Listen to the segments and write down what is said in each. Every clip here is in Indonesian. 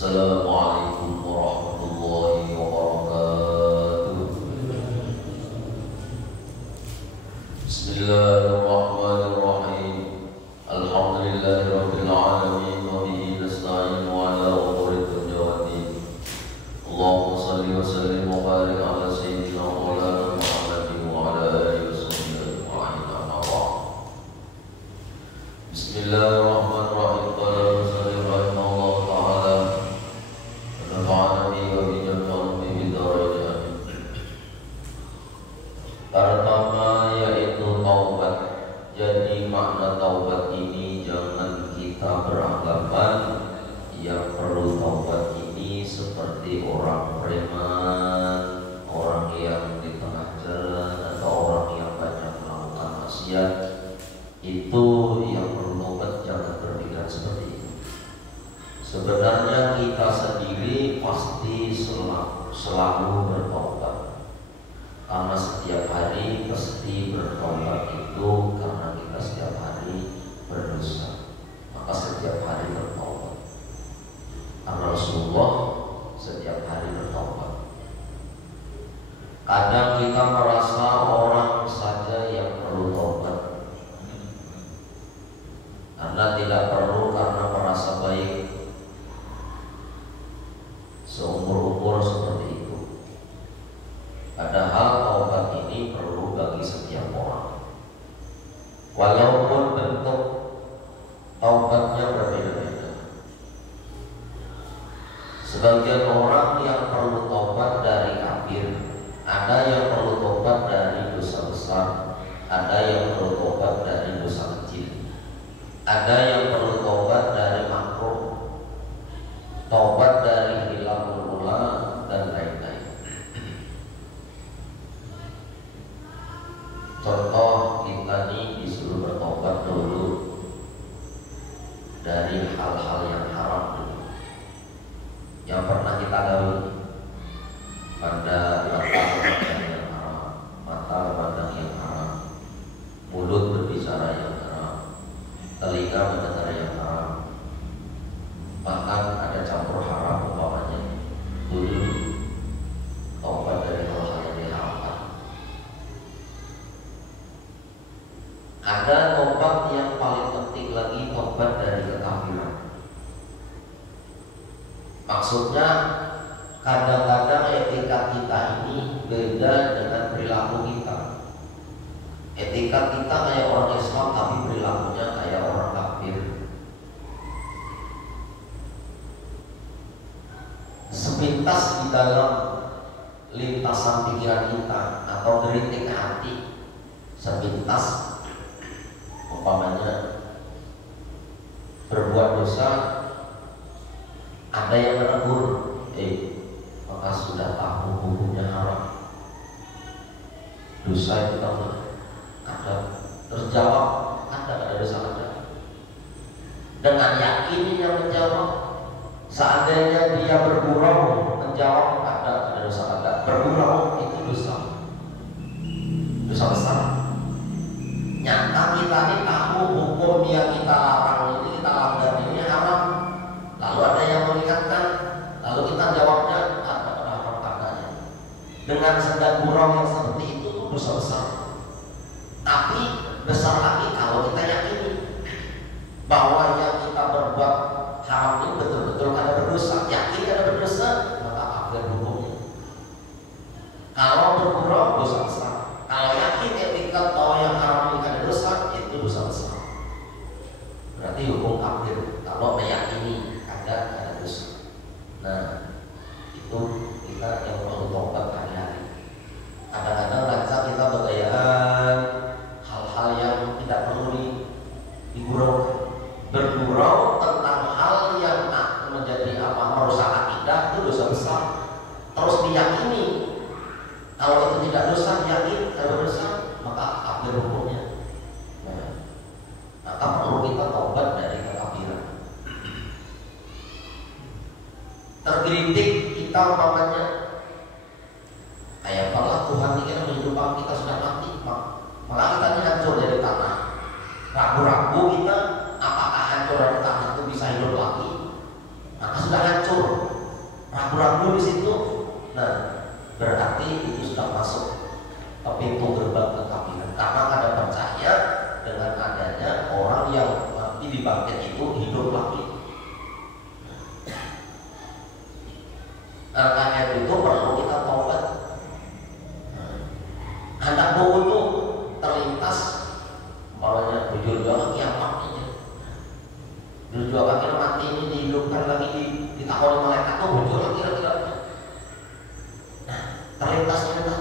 Assalamualaikum warahmatullahi wabarakatuh. Bismillahirrahmanirrahim. Alhamdulillahirabbil alamin wa bihi nasta'inu ala umuri dunya waddin. Allahumma shalli wa sallim wa barik ala sayyidina Maulana Muhammadin wa ala alihi washabbihi ajma'in. Amma ba'd. Bismillahirrahmanirrahim. Qala Rasulullah rahimahullah ta'ala nafa'ana bihi wa bi jami'i bi darajatin. Pertama yaitu taubat. Jadi makna taubat ini jangan kita beranggapan yang perlu taubat ini seperti orang preman, orang yang di tengah jalan, atau orang yang banyak melakukan maksiat. Itu yang perlu taubat, jangan berpikiran seperti itu. Sebenarnya kita sendiri pasti selalu bertaubat, karena setiap hari pasti bertaubat itu karena kita setiap hari berdosa, maka setiap hari bertaubat. Karena Rasulullah setiap hari bertaubat. Kadang kita merasa orang saja yang perlu taubat, karena tidak perlu, karena merasa baik seumur-umur seperti itu. Padahal taubat ini perlu bagi setiap orang, walaupun bentuk taubatnya berbeda-beda. Sebagian orang yang perlu taubat dari kafir, ada yang perlu taubat dari dosa besar, ada yang perlu taubat dari dosa kecil, ada yang perlu taubat dari makruh, taubat dari hilangul ula, dan lain-lain. Contoh, kita nih disuruh bertobat dulu dari hal-hal yang haram dulu, yang pernah kita dahului. Pada mata memandang yang haram, mata memandang yang haram, mulut berbicara yang haram, telinga mendengar yang haram, bahkan ada campur haram umpamanya. Dulu taubat dari hal-hal yang diharamkan. Ada taubat yang paling penting lagi, taubat dari kekafiran. Maksudnya kadang-kadang etika kita ini beda dengan perilaku kita. Etika kita kayak orang Islam, tapi perilakunya kayak orang kafir. Sepintas di dalam lintasan pikiran kita atau geritik hati, sepintas umpamanya berbuat dosa, ada yang menegur, maka sudah tahu hukumnya haram, dosa itu tahu, ada terjawab, ada dosa ada. Dengan yakin dia menjawab. Seandainya dia bergurau menjawab, ada dosa ada. Bergurau itu dosa besar. Nyata kita ini tahu hukum yang kita larang ini, kita langgar ini haram. Lalu ada yang mengingatkan, lalu kita jawabnya ada haram katanya. Dengan sedang gurau yang seperti itu dosa besar. Tapi besar lagi kalau kita yakini bahwa yang kita berbuat haram ini betul-betul ada berdosa, yakin ada berdosa, maka kafir hukumnya. Kalau bergurau dosa besar. Kalau yakin etika bahwa yang haram ini ada dosa, itu dosa besar. Berarti hukum kafir. Kalau meyakini ada dosa. Nah, itu kita yang perlu taubat hari-hari. Kadang-kadang rancang kita bergayaan hal-hal yang tidak perlu digurau. Bergurau tentang hal yang menjadi merusak akidah, itu dosa besar. Terus diyakini kalau itu tidak dosa, yakin kalau dosa, maka kafir hukumnya. Maka perlu kita taubat dari kekafiran. Tergelitik kita umpamanya, kayak kalau Tuhan ini kan menghidupkan kita sudah mati, malah kita ini hancur dari tanah. Ragu-ragu kita apakah hancur dari tanah itu bisa hidup lagi, maka sudah hancur. dulu di situ, nah berarti itu sudah masuk ke pintu gerbang kekafiran. Karena ada percaya dengan adanya orang yang mati dibangkit itu hidup lagi. Karena itu perlu kita taubat. Anak buku itu terlintas, umpamanya bujur juga kiamat aja. Bujur juga kira mati ini dihidupkan lagi ditakoni malaikat tuh bujur lagi kira-kira. Nah, terlintas itu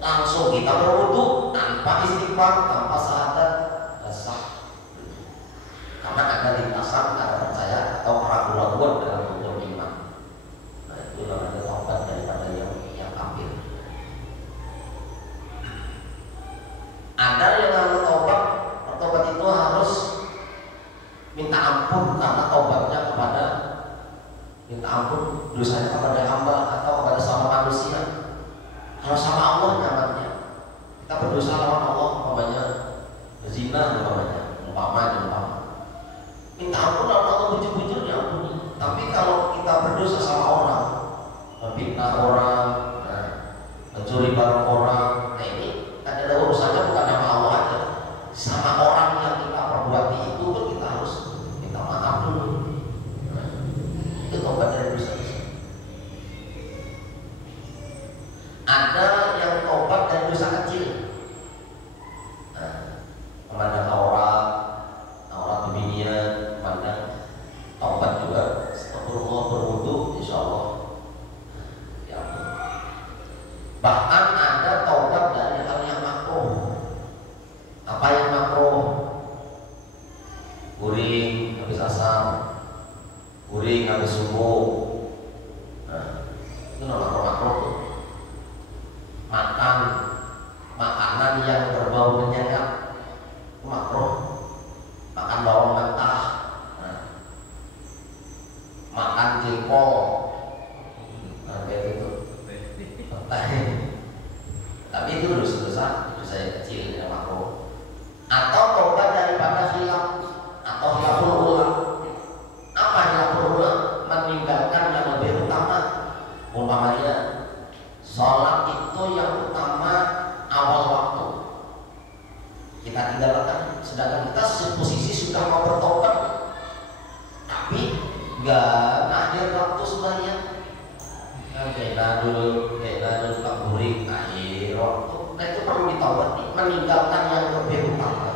langsung kita berwudu tanpa istighfar, tanpa syahadat, sah. Karena ada lintasan, ada percaya atau keraguan-keraguan dalam tubuh iman. Nah, itu namanya taubat daripada yang kafir. Ada yang harus taubat itu harus minta ampun karena taubatnya kepada minta ampun dosanya kepada hamba atau kepada sama manusia. Kalau sama Allah nyamannya kita berdosa lawan Allah, umpamanya zina, umpamanya minta ampun lawan Allah, bujur-bujur diampuni. Tapi kalau kita berdosa sama orang, memfitnah orang, mencuri barang orang, nah ini ada urusannya bukan sama Allah aja, sama orang yang kita perbuati itu pun kita harus minta maaf dulu. Itu taubat dari dosa. Ada yang taubat dari dosa kecil. Memandang aurat bibirnya, memandang taubat juga. Astagfirullah, berwudu, insya Allah. Ya. Bahkan ada taubat dari hal yang makruh. Apa yang makruh? Guring habis asam, guring habis subuh. Nah, itu namanya makruh. Makan makanan yang berbau menyengat, makruh. Makan bawang mentah, makan jengkol, kayak gitu. Tapi itu dosa yang kecil, yang makruh. Atau taubat daripada hilaf atau hilaful ula. Apa hilaful ula? Meninggalkan yang lebih utama. Umpamanya sholat itu yang utama awal waktu kita tinggalkan, sedangkan kita posisi sudah mau bertobat tapi nggak akhir waktu sembahyang. Kayak dulu kaburi akhir waktu. Nah itu perlu ditaubat nih. Meninggalkan yang lebih utama,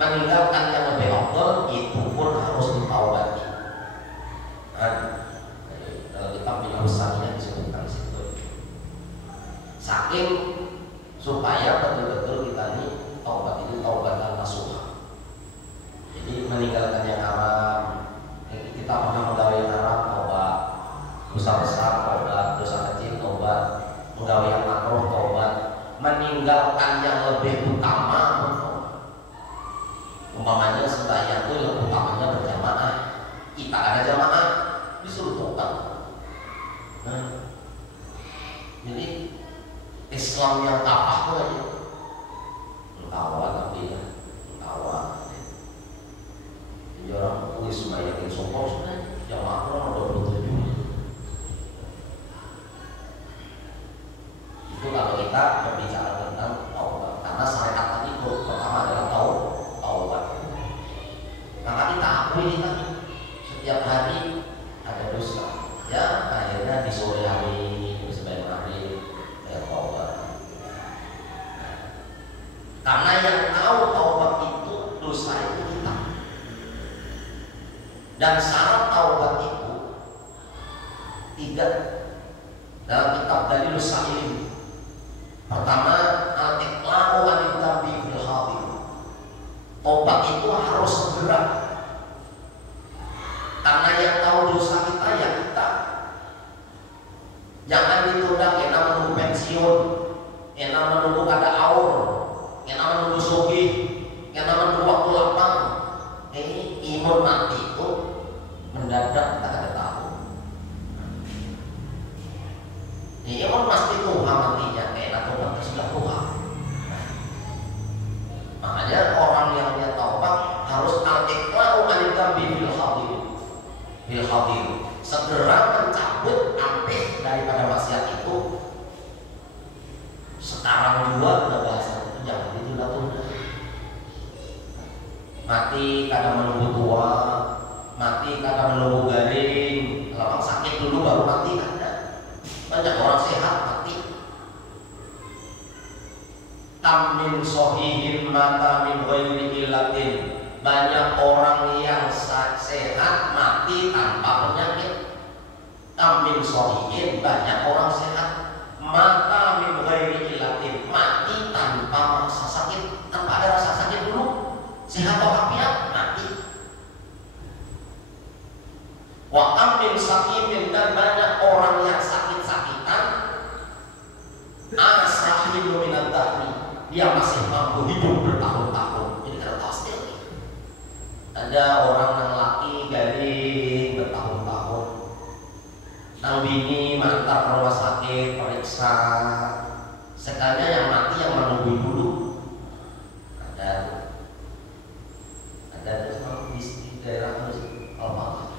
meninggalkan yang lebih afdal, itu pun harus ditaubati. Kalau kita punya besarnya disebutkan di situ. Saking supaya betul-betul kita ini taubat itu taubatan nasuha. Jadi meninggalkan yang haram. Kita pernah menggawe yang haram, taubat. Dosa besar taubat, dosa kecil taubat, menggawe yang makruh taubat, meninggalkan yang lebih utama. Umpamanya sembahyang itu yang utamanya berjamaah, kita ada jamaah disuruh taubat. Jadi Islam yang kafah itu aja entawa tapi ya entawa. Jadi orang kuis sembahyang sopor sebenarnya jamaah orang 27. Itu kalau kita berbicara tentang taubat, karena syariat tadi pertama adalah taubat. Maka kita akui kita setiap hari ada dosa. Ya akhirnya di sore hari, di sebagian hari taubat. Karena yang tahu taubat itu dosa itu kita. Dan syarat taubat itu tidak dalam kitab Dalilus Salim. Pertama, al-iqla'u 'anid dzambi fil hadir. Taubat itu harus segera. Karena yang tahu dosa kita ya kita. Jangan ditunda, kita menunggu pensiun, kita menunggu ada aur, kita menunggu sugih, kita menunggu waktu lapang. Ini imun mati itu mendadak kita ada tahu. Ini imun pasti Tuhan matinya, kita taubat sudah Tuhan. Makanya orang yang dia taubat harus al-iqla'u 'anid dzambi fil hadir. Segera mencabut daripada maksiat itu sekarang juga udah bahasa itu jangan ditunda-tunda. Mati karena menunggu tua, mati karena menunggu garing. Kalau orang sakit dulu baru mati ada. Banyak orang sehat mati. Tamin sohihin mata min ghairi illatin. Banyak orang yang sehat mati tanpa penyakit. Tamin sohihin, banyak orang sehat mata min ghairi illatin, mati tanpa rasa sakit, tanpa ada rasa sakit dulu. Sehat walafiat mati. Wa amin sakimin, dan banyak orang yang sakit-sakitan asahilu minad dahri, dia masih mampu hidup bertahun-tahun. Jadi ada tasdil. Ada orang yang laki garing bertahun-tahun, nang bini mantar ke rumah sakit periksa, sekalinya yang mati yang menunggu dulu. Ada di daerah Alfa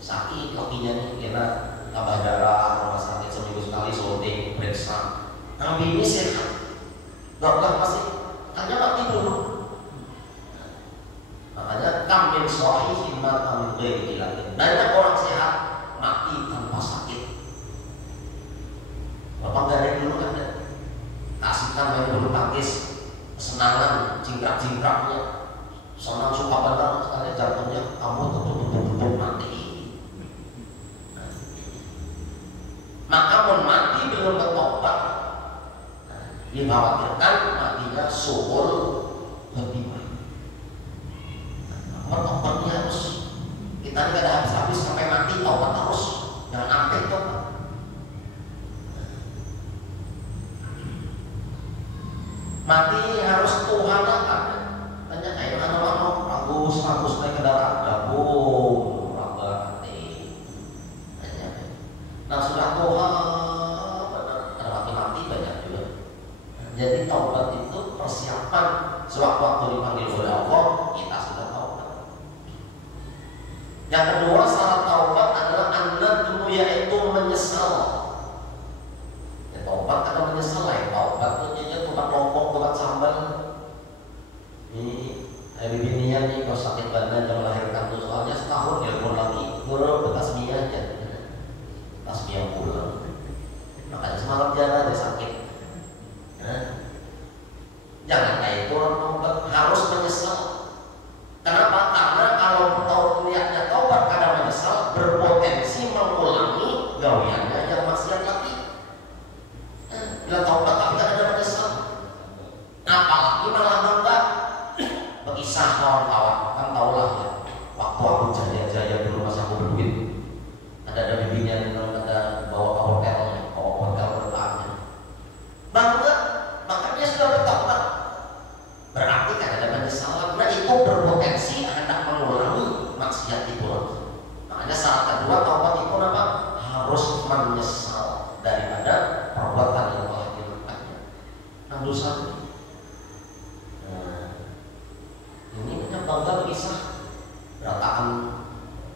sakit kakinya nih, kena tambah darah, rumah sakit seminggu sekali syuting periksa. Nang bini sehat, dokter masih hanya mati dulu. Makanya kamil sohihin mata min ghairi illatin. Banyak orang sehat mati tanpa sakit. Bapak garing dulu ada, kasihkan main bulu tangkis, kesenangan, jingkrak-jingkraknya, senang suka banget sekali jantungnya, kamu tutup mati. Maka pun mati belum bertobat, dikhawatirkan matinya suhul lebih baik. Bertobatnya harus, kita ini kada habis-habis sampai mati, tobat terus, jangan sampai tobat. Mati harus Tuhan akan. Banyak kayak mana-mana bagus naik kendaraan gabung mati. Nah sudah Tuhan ada mati banyak juga. Jadi taubat itu persiapan sewaktu-waktu dipanggil oleh Allah kita sudah taubat. Yang kedua syarat taubat adalah an-nadmu, yaitu menyesal. Ya, taubat karena menyesal lah. Taubat itu tukang lombok, tukang sambal. Ini bininya nih kalau sakit badan jangan melahirkan tuh, soalnya setahun ya belum lagi baru bertasmiyah aja, tasmiyah pulang. Makanya semalam jalan dia sakit. Jangan kayak itu, orang taubat harus menyesal. Kenapa? Karena kalau niatnya taubat karena menyesal, berpotensi mengulangi gawiannya yang maksiat lagi. Bila taubat tapi tidak ada menyesal, apalagi malah enggak. Berkisah kawan-kawan, kan tahulah ya, waktu aku jaya-jaya dulu masa aku berduit, ada bibinya yang ada bawa ke hotel bertahannya bangga, maka dia sudah bertobat, berarti kan ada menyesal. Nah itu berpotensi hendak mengulangi maksiat itu. Makanya syarat kedua taubat itu apa? Harus menyesal daripada perbuatan yang telah dilakukannya. Nah dosa ini punya bangga berkisah berataan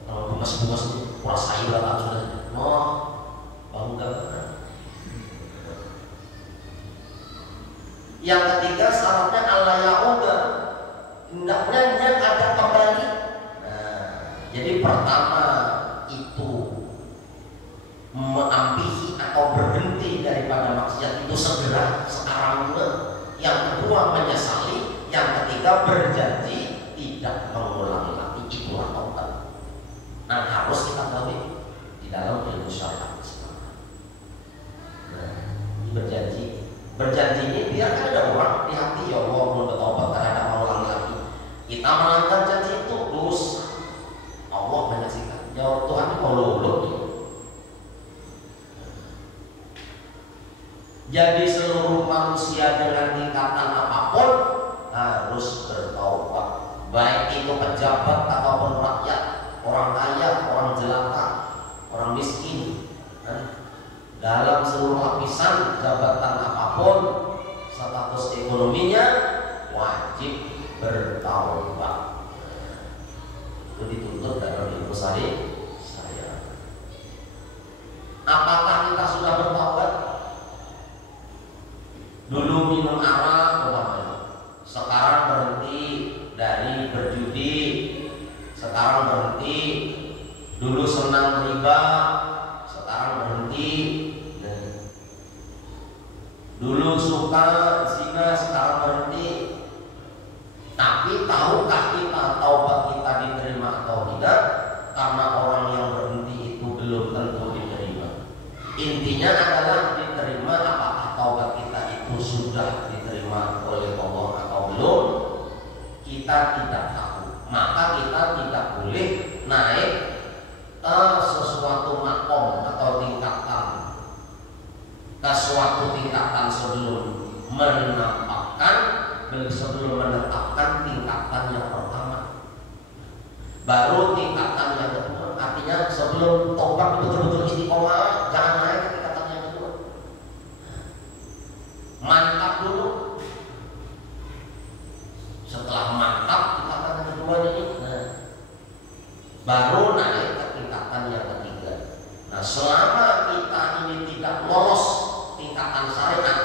kalau bungas-bungas ini kurasai berataan sudah bangga. Yang ketiga syaratnya Allah yauda, hendaknya dia ada kembali. Jadi pertama itu mengambihi atau berhenti daripada maksiat itu segera sekarang juga. Yang kedua menyesali. Yang ketiga berjanji tidak mengulangi lagi. Itulah taubat. Nah harus kita tahu di dalam ilmu syariat Islam. Berjanji ini biar kan ada orang di hati, ya Allah belum bertobat karena tidak mengulangi lagi. Kita melanggar janji itu dosa. Allah menyaksikan. Ya Tuhan ini mau lulus. Jadi seluruh manusia dengan tingkatan apapun harus bertaubat, baik itu pejabat ataupun rakyat, orang kaya, orang jelata, orang miskin, dalam seluruh lapisan jabatan apapun, status ekonominya wajib bertaubat. Itu dituntut dalam ilmu saya. senang riba, sekarang berhenti. Dulu suka zina, sekarang berhenti. Tapi tahukah kita taubat kita diterima atau tidak? Karena orang yang berhenti itu belum tentu diterima. Intinya adalah diterima apakah taubat kita itu sudah diterima oleh Allah atau belum, kita tidak tahu. Maka kita tidak boleh naik ke sesuatu makom atau tingkatan, ke suatu tingkatan sebelum menetapkan tingkatan yang pertama, baru tingkatan yang kedua. Artinya sebelum tobat betul-betul istiqomah, jangan naik ke tingkatan yang kedua. Mantap dulu. Setelah mantap tingkatan yang kedua ini, baru naik ke tingkatan yang ketiga. Nah, selama kita ini tidak lolos tingkatan syariat,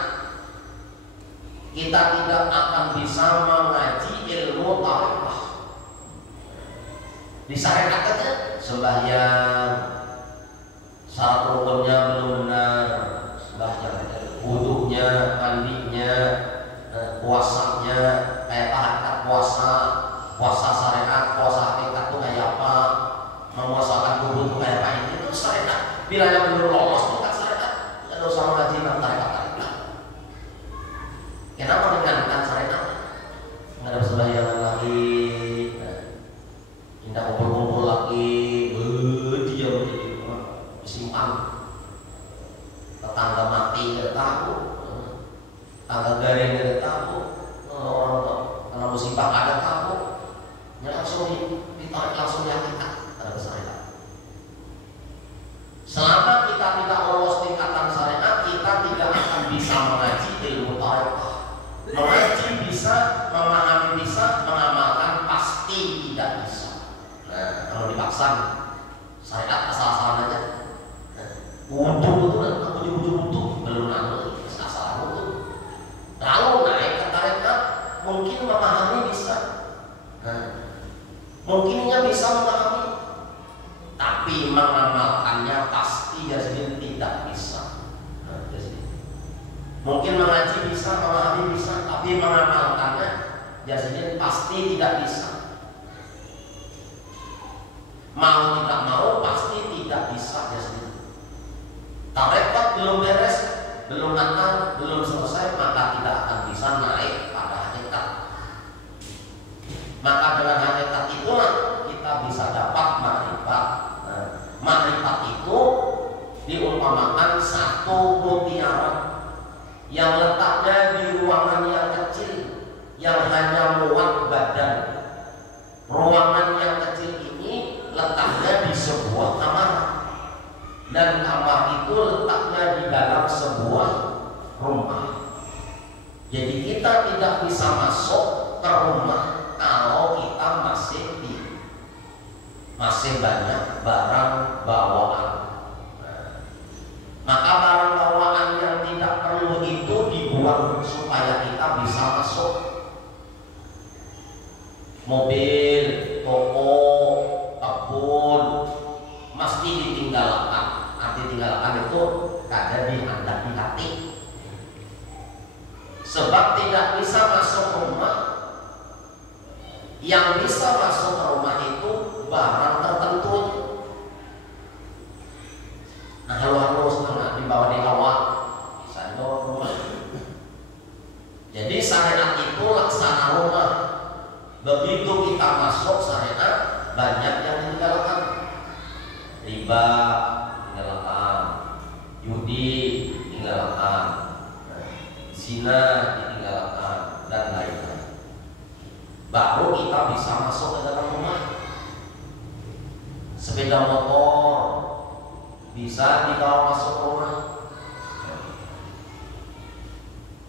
kita tidak akan bisa mengaji ilmu tauhid. Di syariat aja sembahyang, syarat rukunnya belum benar, sembahyang, wudunya, mandinya, puasanya, kayak tahap puasa syariat, puasa hakikat itu kayak apa, memuasakan tubuh itu kayak apa, itu syariat. Bila yang belum lolos tingkat syariat, tidak usah mengaji tentang syariat. Kenapa dengan syariat? Nggak ada sembahyang lagi, tidak kumpul-kumpul lagi, dia menjadi simpan. Tetangga mati nggak tahu, tangga garing nggak tahu, orang kena musibah ada tahu, langsung ditarik langsung diangkat. Ada syariat. Selama kita tidak lolos tingkatan syariat, kita tidak akan bisa mengaji ilmu tauhid. Mengaji bisa, memahami bisa, mengamalkan pasti tidak bisa. Nah, kalau dipaksa syariat asal-asalan aja. Wudu itu kan wudu belum nanggung, asal-asalan wudu. Lalu naik ke tarekat, mungkin memahami bisa. Mungkinnya bisa memahami, tapi mengamalkannya pasti jadi tidak bisa. Mungkin mengaji bisa, memahami bisa, tapi mengamalkannya biasanya pasti tidak bisa. Mau tidak mau pasti tidak bisa biasanya. Tarekat belum beres, belum matang, belum selesai, maka tidak akan bisa naik pada hakikat. Maka dengan hakikat itulah kita bisa dapat makrifat. Makrifat itu diumpamakan satu mutiara yang letaknya di ruangan yang kecil, yang hanya muat badan. Ruangan yang kecil ini letaknya di sebuah kamar, dan kamar itu letaknya di dalam sebuah rumah. Jadi kita tidak bisa masuk ke rumah kalau kita masih banyak barang bawaan. Maka barang bawaan yang tidak perlu itu dibuang supaya kita bisa masuk. Mobil, toko, kebun mesti ditinggalkan. Arti tinggalkan itu ada di hati. Sebab tidak bisa masuk rumah. Yang bisa masuk ke rumah itu barang tertentu. Nah, halus setengah dibawa di awal, bisa dibawa ke rumah. Jadi syariat itu laksana rumah. Begitu kita masuk syariat, banyak yang ditinggalkan. Riba ditinggalkan, judi ditinggalkan, zina ditinggalkan, dan lain-lain. Baru kita bisa masuk ke dalam rumah. Sepeda motor bisa dibawa masuk rumah.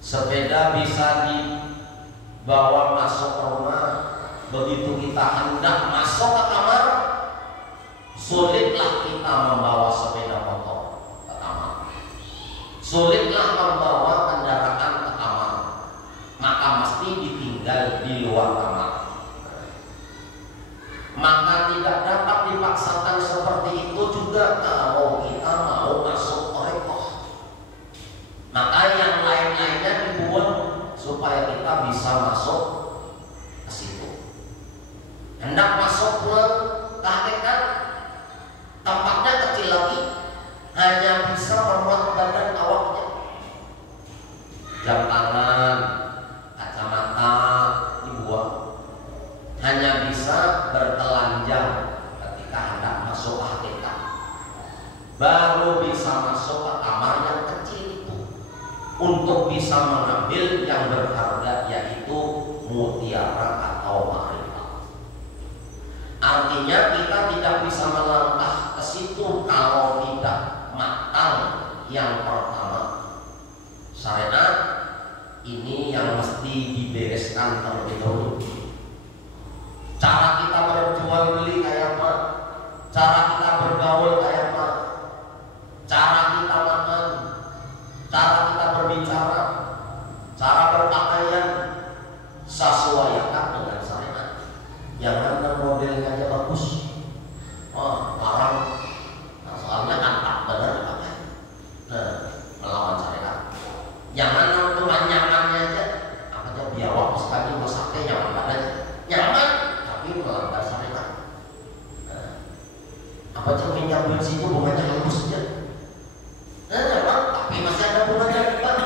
Sepeda bisa dibawa masuk rumah. Begitu kita hendak masuk ke kamar, sulitlah kita membawa sepeda motor ke kamar. Sulitlah membawa kendaraan ke kamar. Maka mesti ditinggal di luar kamar. Maka tidak dapat dipaksakan seperti itu juga kalau kita mau masuk thariqah. Maka yang lain-lainnya dibuang supaya kita bisa masuk ke situ. Hendak masuk ke hakikat, tampaknya kecil lagi, hanya bisa memuat badan awaknya. Jam tangan, kacamata dibuang, hanya bisa bertelanjang ketika hendak masuk hakikat. Baru bisa masuk ke kamar yang kecil itu untuk bisa mengambil yang berharga, yaitu mutiara atau ma'rifat. Artinya kita tidak bisa melangkah ke situ kalau tidak matang yang pertama. Syariat ini yang mesti dibereskan terlebih dahulu. Cara kita berjual beli kayak apa? Cara kita bergaul kayak apa? Cara kita makan, cara kita berbicara, cara berpakaian sesuaikan dengan syariat. Yang mana modelnya aja bagus, barang, soalnya antak benar dipakai, melawan syariat. Yang mana cuma nyamannya aja, apa aja biawak sekali masaknya nyaman badannya, nyaman tapi melanggar syariat. Apa aja minyak bensin itu bunganya halus aja. Tapi masih ada bunganya di depan.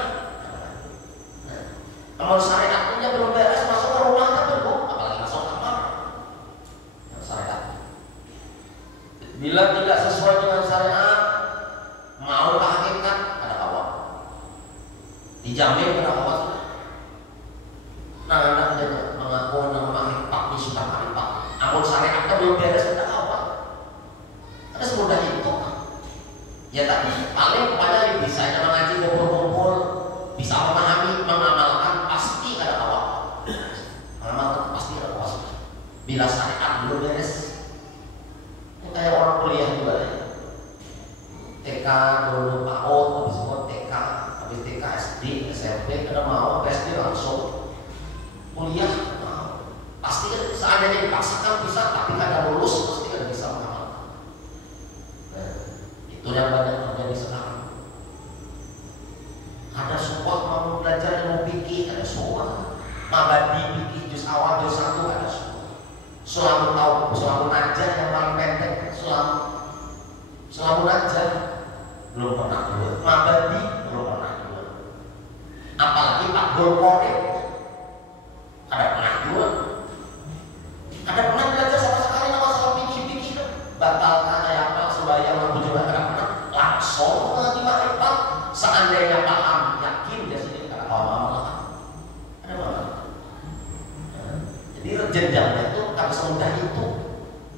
Kalau syariatnya belum beres, masuk ke rumahnya belum, apalagi masuk kamar. Syariat. Bila tidak sesuai dengan syariat, mau ke hakikat ada awal. Dijamin ada awal sudah. Anda mengaku nama marifat ini sudah marifat. Namun syariatnya belum beres, ada awal. Ada semudah itu. Ya tapi paling kepada bisanya mengaji kumpul-kumpul, bisa memahami, mengamalkan, pasti ada awal. Mengamalkan pasti ada awal. Bila syariat belum beres, ini kayak orang kuliah juga ya. TK dulu PAUD, habis itu TK, habis TK SD, SMP, kada mau SD langsung kuliah. Pasti seandainya dipaksakan bisa, tapi kada lulus pasti kada bisa mengamalkan. Itu yang banyak terjadi sekarang. Ada suah mau belajar ilmu fikih, ada suah mabadi fikih juz awal juz 1 ada suah. Selalu tahu, selalu najah yang paling pendek, selalu najah belum pernah dua, mabadi belum pernah dua. Apalagi Pak Golkorek ada pernah dua. Ada pernah belajar sama sekali nama soal fikih batalkan kayak apa sembahyang lampu juga ada pernah langsung lagi marifat. Seandainya paham yakin dia sendiri karena paham ada apa? Jadi jenjangnya itu tak semudah itu.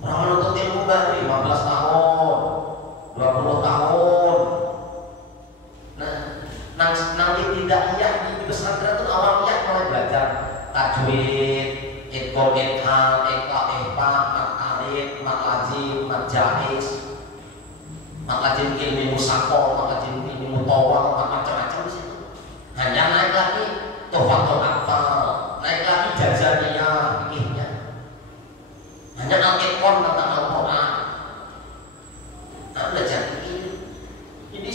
Orang menuntut ilmu baru 15 tahun, 20 tahun. Nah, nanti tidak iya di pesantren itu awalnya mulai belajar tajwid, itqan, iqra, mat arif, mat lazim, mat jaiz, mat lazim ilmi musaqal, mat lazim ilmi mutawal, macam-macam di situ. Hanya naik lagi tuhfatul atfal, naik lagi jazariyah fikihnya. Hanya al-itqan tentang Al-Qur'an. Nah, belajar fikih. Jadi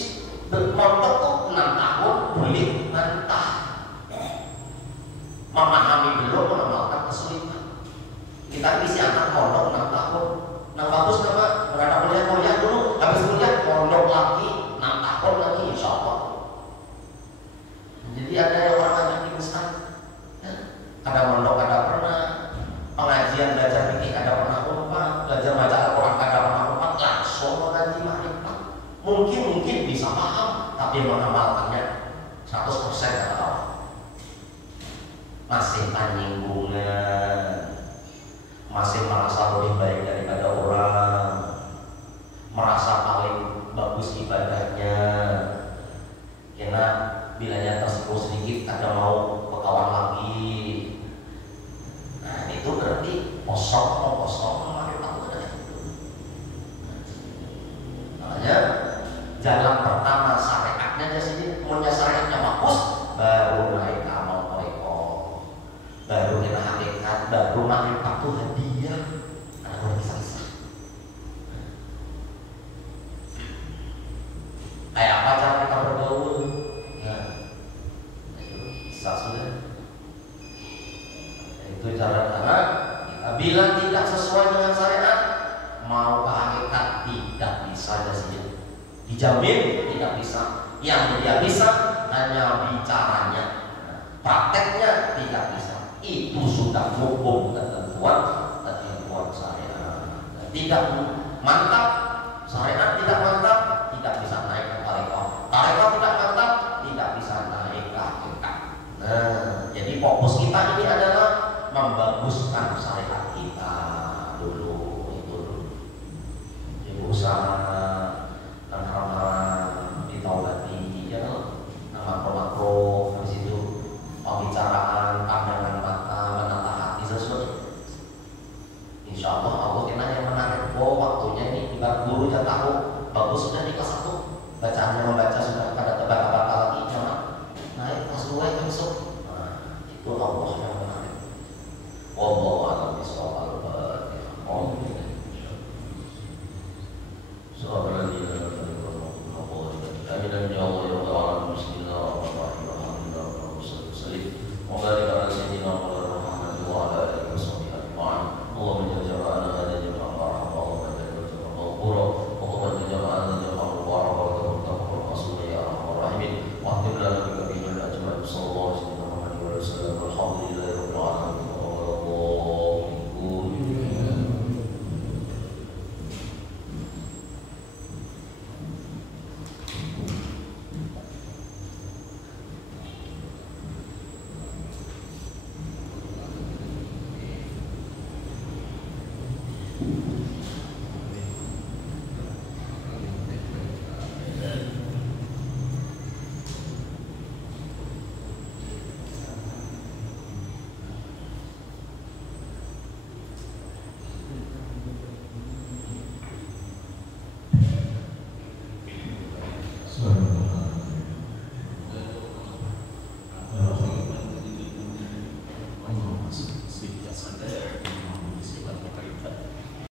bermontok tuh 6 tahun boleh mentah. Memahami belum, mengamalkan kesulitan. Kita isi anak pondok 6 tahun. Nah bagus nama berada kuliah dulu, habis kuliah pondok lagi 6 tahun lagi insya Allah. Jadi ada yang orang ngajak di instan, ada pondok ada pernah, pengajian belajar fikih ada pernah lupa, belajar baca Al-Quran ada pernah lupa, langsung mengaji marifat. Mungkin bisa paham, tapi mengamalkannya 100% tidak tahu. Masih tanyinggungan, masih merasa lebih baik daripada orang, merasa paling bagus ibadahnya. Karena bilanya tersebut sedikit ada mau berkawan lagi. Nah itu berarti kosong marifat ada itu. Makanya jalan pertama syariatnya di sini, punya syariatnya bagus, baru naik amal thariqah, baru kita hakikat, baru marifat itu hadiah. Ada orang kisah. Kayak apa cara kita bergaul? Ya, itu bisa sudah. Itu cara-cara kita bilang tidak sesuai dengan syariat, mau ke hakikat tidak bisa saja. Dijamin tidak bisa. Yang tidak bisa hanya bicaranya, prakteknya tidak bisa. Itu sudah hukum ketentuan syariat. Tidak mantap, syariat tidak mantap, tidak bisa naik ke tarekat. Tarekat tidak mantap, tidak bisa naik ke hakikat. Nah, jadi fokus kita ini adalah membaguskan syariat kita dulu, itu dulu. Jadi usaha dan ramalan ditaubati, ya, makro-makro, habis itu pembicaraan, pandangan mata, menata hati sesuatu. Insya Allah Allah kena yang menarik. Oh, waktunya ini ibarat guru ya tahu bagus sudah di kelas 1, bacaannya membaca sudah pada tebak-tebak lagi, jangan naik kelas 2 yang besok. Nah, itu Allah yang menarik. Wallahu a'lam bishawab.